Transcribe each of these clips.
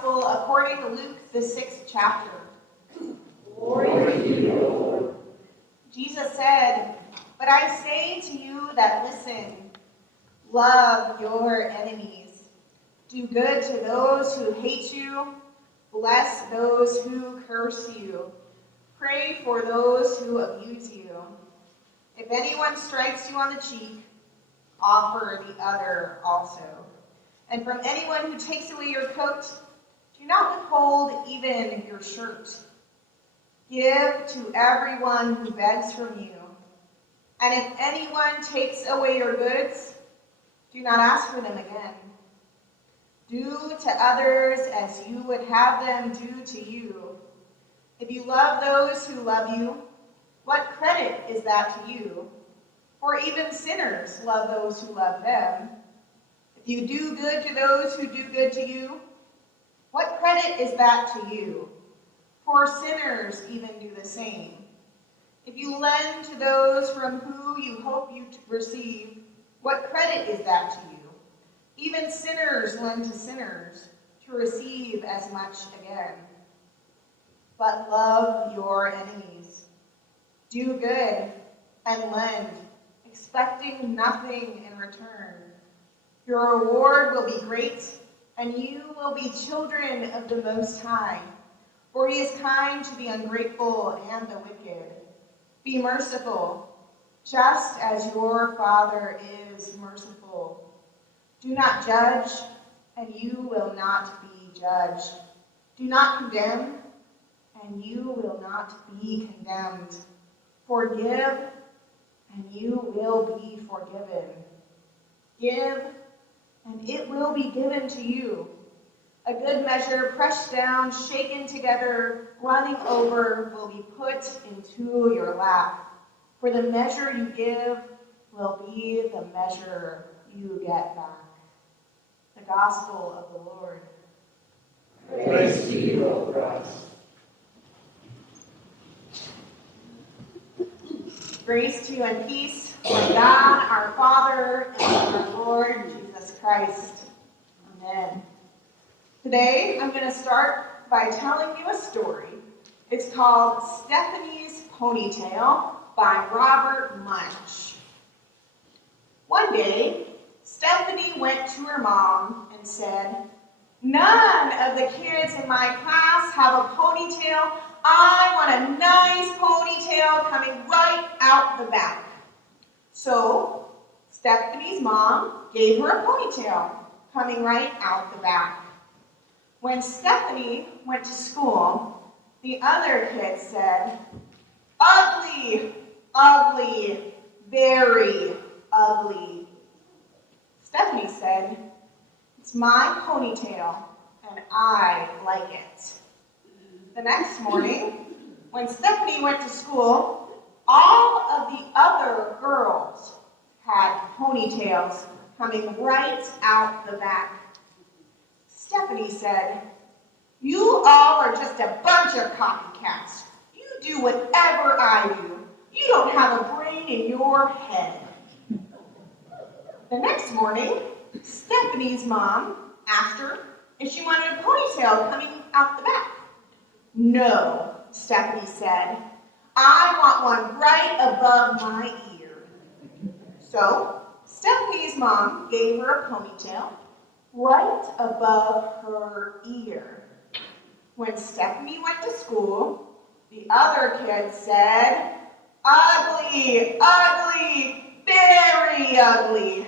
Gospel according to Luke, the 6th chapter. Glory to you, Lord. Jesus said, "But I say to you that listen, love your enemies. Do good to those who hate you. Bless those who curse you. Pray for those who abuse you. If anyone strikes you on the cheek, offer the other also. And from anyone who takes away your coat, do not withhold even your shirt. Give to everyone who begs from you. And if anyone takes away your goods, do not ask for them again. Do to others as you would have them do to you. If you love those who love you, what credit is that to you? For even sinners love those who love them. If you do good to those who do good to you, what credit is that to you? For sinners even do the same. If you lend to those from whom you hope you to receive, what credit is that to you? Even sinners lend to sinners to receive as much again. But love your enemies. Do good and lend, expecting nothing in return. Your reward will be great, and you will be children of the Most High, for he is kind to the ungrateful and the wicked. Be merciful, just as your Father is merciful. Do not judge, and you will not be judged. Do not condemn, and you will not be condemned. Forgive, and you will be forgiven. Give, and it will be given to you. A good measure, pressed down, shaken together, running over, will be put into your lap. For the measure you give will be the measure you get back. The Gospel of the Lord. Praise to you, O Christ. Grace to you and peace from God, our Father, and our Lord Jesus Christ. Amen. Today, I'm going to start by telling you a story. It's called Stephanie's Ponytail by Robert Munsch. One day, Stephanie went to her mom and said, "None of the kids in my class have a ponytail. I want a nice ponytail coming right out the back." So, Stephanie's mom gave her a ponytail coming right out the back. When Stephanie went to school, the other kids said, "Ugly, ugly, very ugly." Stephanie said, "It's my ponytail, and I like it." The next morning, when Stephanie went to school, all of the other girls had ponytails coming right out the back. Stephanie said, "You all are just a bunch of copycats. You do whatever I do. You don't have a brain in your head." The next morning, Stephanie's mom asked her if she wanted a ponytail coming out the back. "No," Stephanie said. "I want one right above my ear." So, Stephanie's mom gave her a ponytail right above her ear. When Stephanie went to school, the other kids said, "Ugly, ugly, very ugly."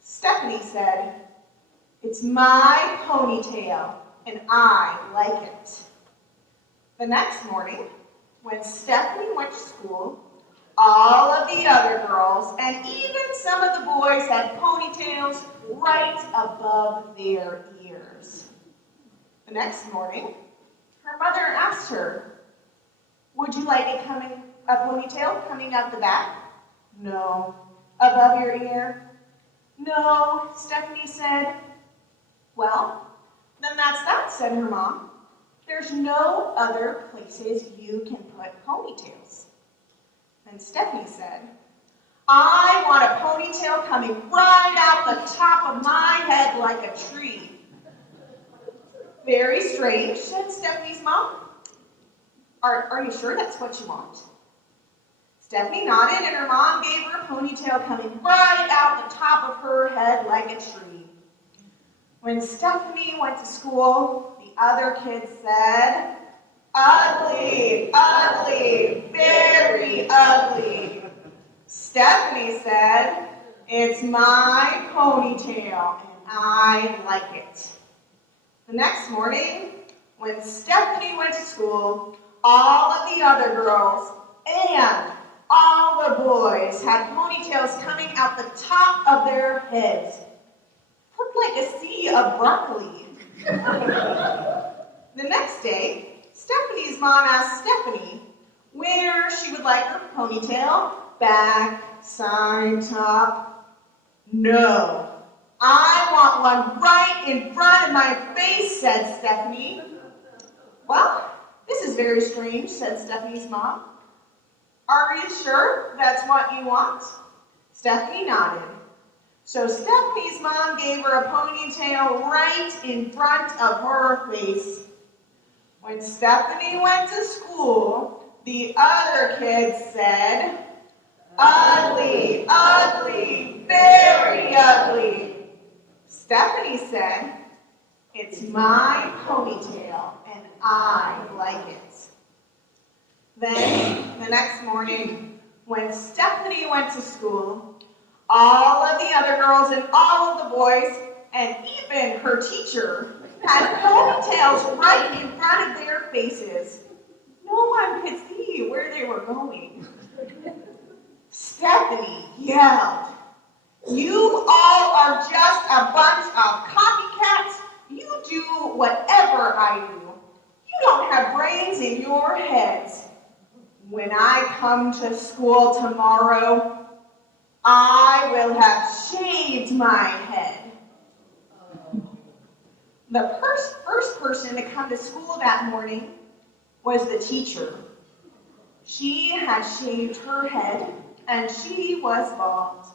Stephanie said, "It's my ponytail, and I like it." The next morning, when Stephanie went to school, all of the other girls and even some of the boys had ponytails right above their ears. The next morning, her mother asked her, "Would you like a ponytail coming out the back?" "No." "Above your ear?" "No," Stephanie said. "Well, then that's that," said her mom. "There's no other places you can put ponytails." And Stephanie said, "I want a ponytail coming right out the top of my head like a tree." Very strange, said Stephanie's mom. Are you sure that's what you want? Stephanie nodded, and her mom gave her a ponytail coming right out the top of her head like a tree. When Stephanie went to school, the other kids said, "Ugly, ugly, very ugly." Stephanie said, "It's my ponytail, and I like it." The next morning, when Stephanie went to school, all of the other girls and all the boys had ponytails coming out the top of their heads. Looked like a sea of broccoli. The next day, Stephanie's mom asked Stephanie where she would like her ponytail, back, side, top. "No, I want one right in front of my face," said Stephanie. "Well, this is very strange," said Stephanie's mom. "Are you sure that's what you want?" Stephanie nodded. So Stephanie's mom gave her a ponytail right in front of her face. When Stephanie went to school, the other kids said, "Ugly, ugly, very ugly." Stephanie said, "It's my ponytail, and I like it." Then, the next morning, when Stephanie went to school, all of the other girls and all of the boys, and even her teacher, had ponytails right in front of their faces. No one could see where they were going. Stephanie yelled, "You all are just a bunch of copycats. You do whatever I do. You don't have brains in your heads. When I come to school tomorrow, I will have shaved my head." The first person to come to school that morning was the teacher. She had shaved her head, and she was bald.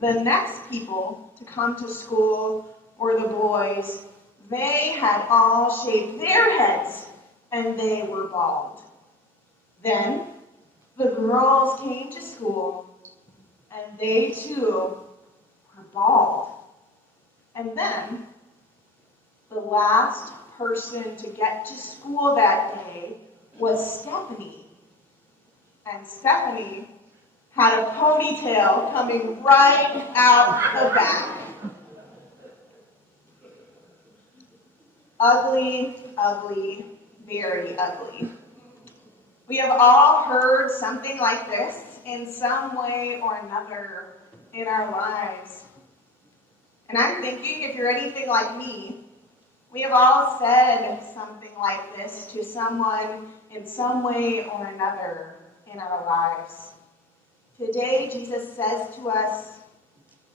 The next people to come to school were the boys. They had all shaved their heads, and they were bald. Then the girls came to school, and they too were bald. And then the last person to get to school that day was Stephanie. And Stephanie had a ponytail coming right out the back. Ugly, ugly, very ugly. We have all heard something like this in some way or another in our lives. And I'm thinking, if you're anything like me, we have all said something like this to someone in some way or another in our lives. Today, Jesus says to us,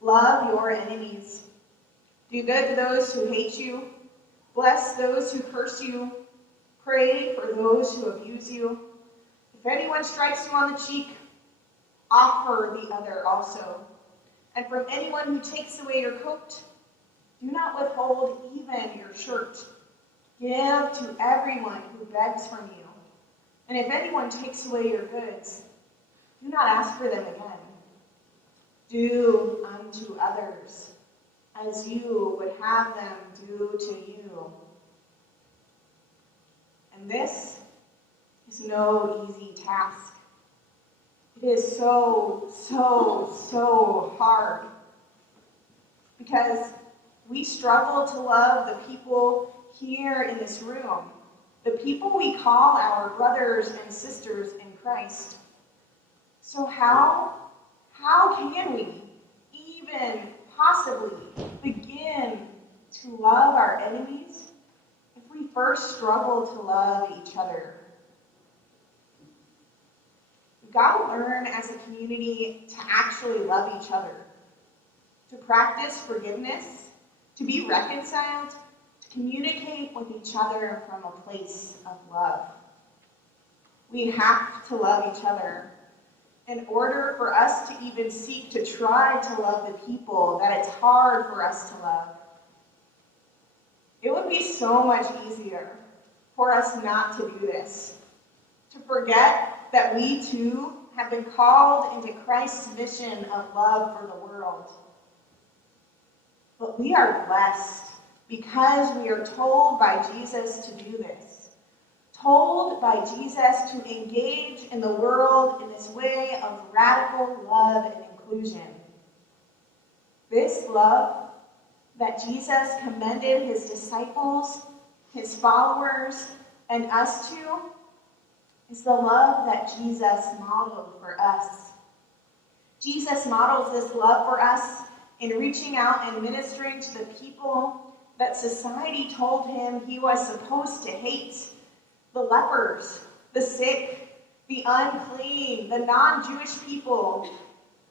"Love your enemies. Do good to those who hate you. Bless those who curse you. Pray for those who abuse you. If anyone strikes you on the cheek, offer the other also. And from anyone who takes away your coat, do not withhold even your shirt. Give to everyone who begs from you. And if anyone takes away your goods, do not ask for them again. Do unto others as you would have them do to you." And this is no easy task. It is so hard. Because we struggle to love the people here in this room, the people we call our brothers and sisters in Christ. So how can we even possibly begin to love our enemies if we first struggle to love each other? We've got to learn as a community to actually love each other, to practice forgiveness, to be reconciled, to communicate with each other from a place of love. We have to love each other in order for us to even seek to try to love the people that it's hard for us to love. It would be so much easier for us not to do this, to forget that we too have been called into Christ's mission of love for the world. But we are blessed because we are told by Jesus to do this, told by Jesus to engage in the world in this way of radical love and inclusion. This love that Jesus commended his disciples, his followers, and us to is the love that Jesus modeled for us. Jesus models this love for us in reaching out and ministering to the people that society told him he was supposed to hate: the lepers, the sick, the unclean, the non-Jewish people.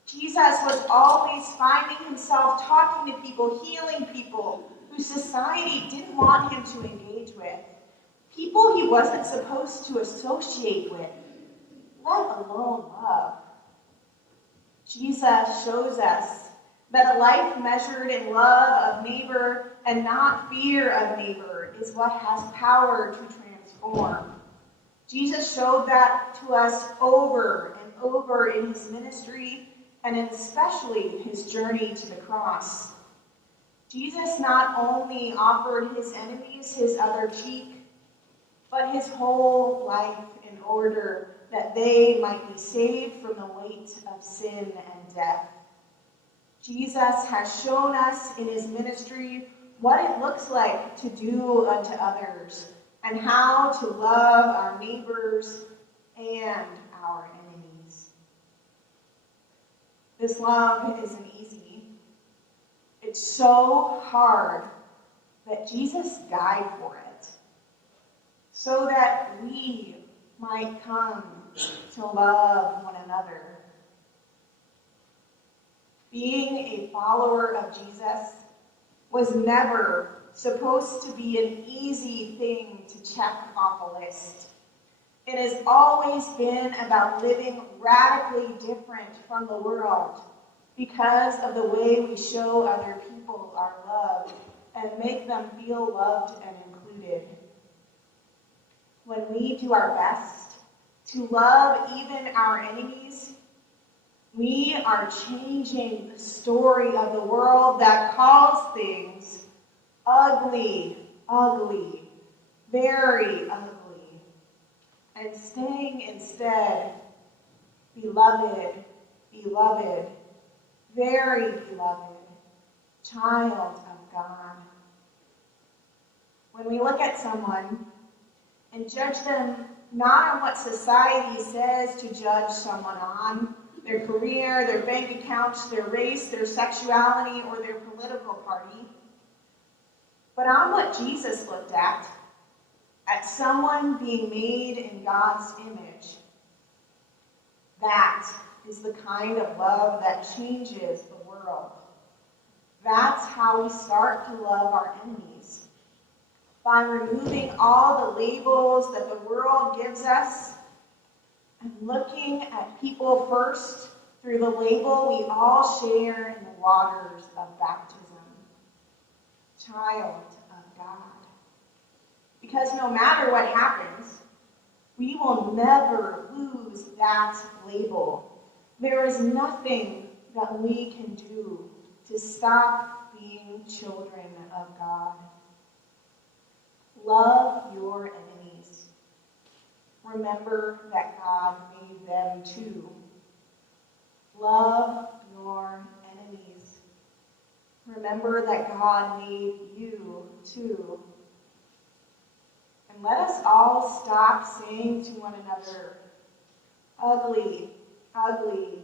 Jesus was always finding himself talking to people, healing people who society didn't want him to engage with, people he wasn't supposed to associate with, let alone love. Jesus shows us that a life measured in love of neighbor and not fear of neighbor is what has power to transform. Jesus showed that to us over and over in his ministry, and especially his journey to the cross. Jesus not only offered his enemies his other cheek, but his whole life in order that they might be saved from the weight of sin and death. Jesus has shown us in his ministry what it looks like to do unto others and how to love our neighbors and our enemies. This love isn't easy. It's so hard that Jesus died for it, so that we might come to love one another. Being a follower of Jesus was never supposed to be an easy thing to check off a list. It has always been about living radically different from the world because of the way we show other people our love and make them feel loved and included. When we do our best to love even our enemies, we are changing the story of the world that calls things ugly, ugly, very ugly, and staying instead beloved, beloved, very beloved, child of God. When we look at someone and judge them not on what society says to judge someone on, their career, their bank accounts, their race, their sexuality, or their political party, but on what Jesus looked at someone being made in God's image. That is the kind of love that changes the world. That's how we start to love our enemies. By removing all the labels that the world gives us and looking at people first through the label we all share in the waters of baptism. Child of God. Because no matter what happens, we will never lose that label. There is nothing that we can do to stop being children of God. Love your enemies. Remember that God made them too. Love your enemies. Remember that God made you too. And let us all stop saying to one another, ugly, ugly,